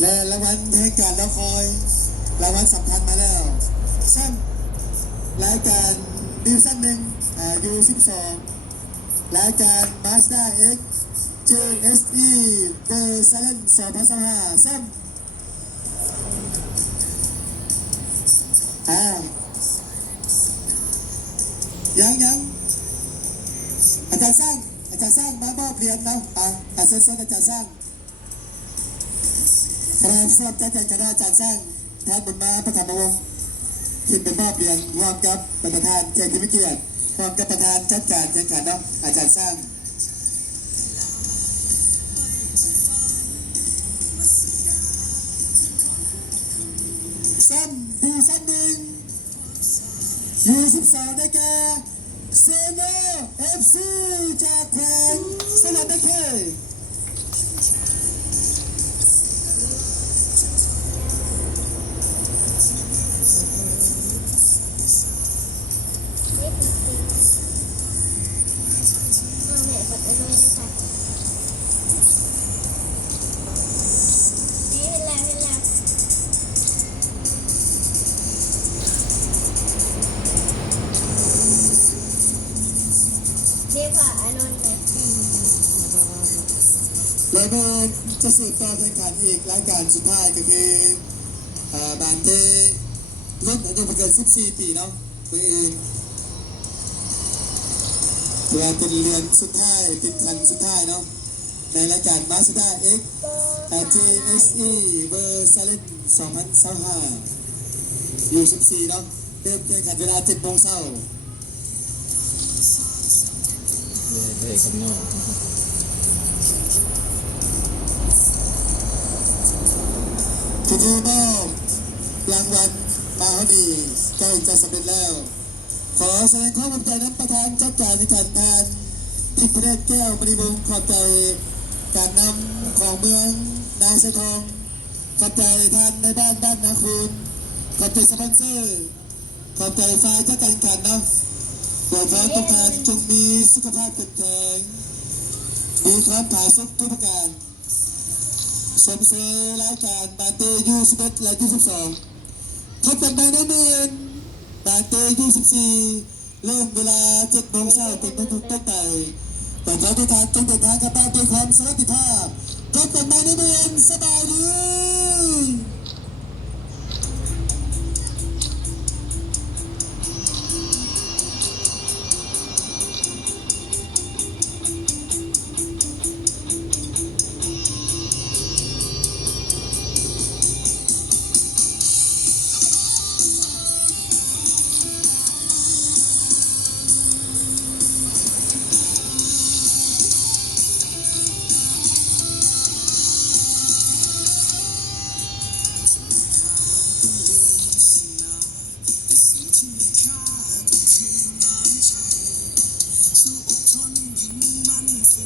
และรางวัลแห่งการรอคอยรางวัลสำคัญมาแล้วสั้นรายการดิวชั่นU12รายการ Mazda X JSE Versalon 2025สั้นยังอาจารย์สร้างมามอบเหรียญนะเซ็นอาจารย์สร้างครับสวัสดีอาจารย์สร้างแทนบุญมาประธานวงศ์ขึ้นเป็นมอบเหรียญพร้อมกับประธานเกียรติวิเกียรติพร้อมกับประธานจัดการเนาะอาจารย์สร้างดูสั้นหนึ่งU12ได้แก่เซโนFC จากแขวงสลัดได้แค่แล้วก็จะสืบต่อแข่งขันอีกรายการสุดท้ายก็คือบานเต้รุ่นอายุไม่เกิน14 ปีเนาะตัวเองเป็นเรียนสุดท้ายเป็นคันสุดท้ายเนาะในรายการ Mazda X JSE Versalon 2025 U14เนาะเริ่มแข่งขันเวลา 7 โมงเช้าเลยข้างนอกทีนี้มอบรางวัลมาเขาดีใกล้จะสำเร็จแล้วขอแสดงความขอบใจนั้นประธานจัดการที่ทานทิพย์เดชแก้วมณีวงศ์ขอบใจการนำของเมืองนาสะทองขอบใจท่านในบ้านนาคุณขอบใจสปอนเซอร์ขอบใจฝ่ายจัดการแข่งขันนะโดยขอต้องการจงมีสุขภาพแข็งแรงมีความผาสุกทุกประการสมเสยรายการบาเตU11และU12พบกันใหม่ในเมืองบาเตU14เริ่มเวลา 7 โมงเช้าเป็นต้นไปแต่ขอทุกท่านจงเดินทางกลับบ้านด้วยความสวัสดิภาพพบกันใหม่ในเมืองสบายดี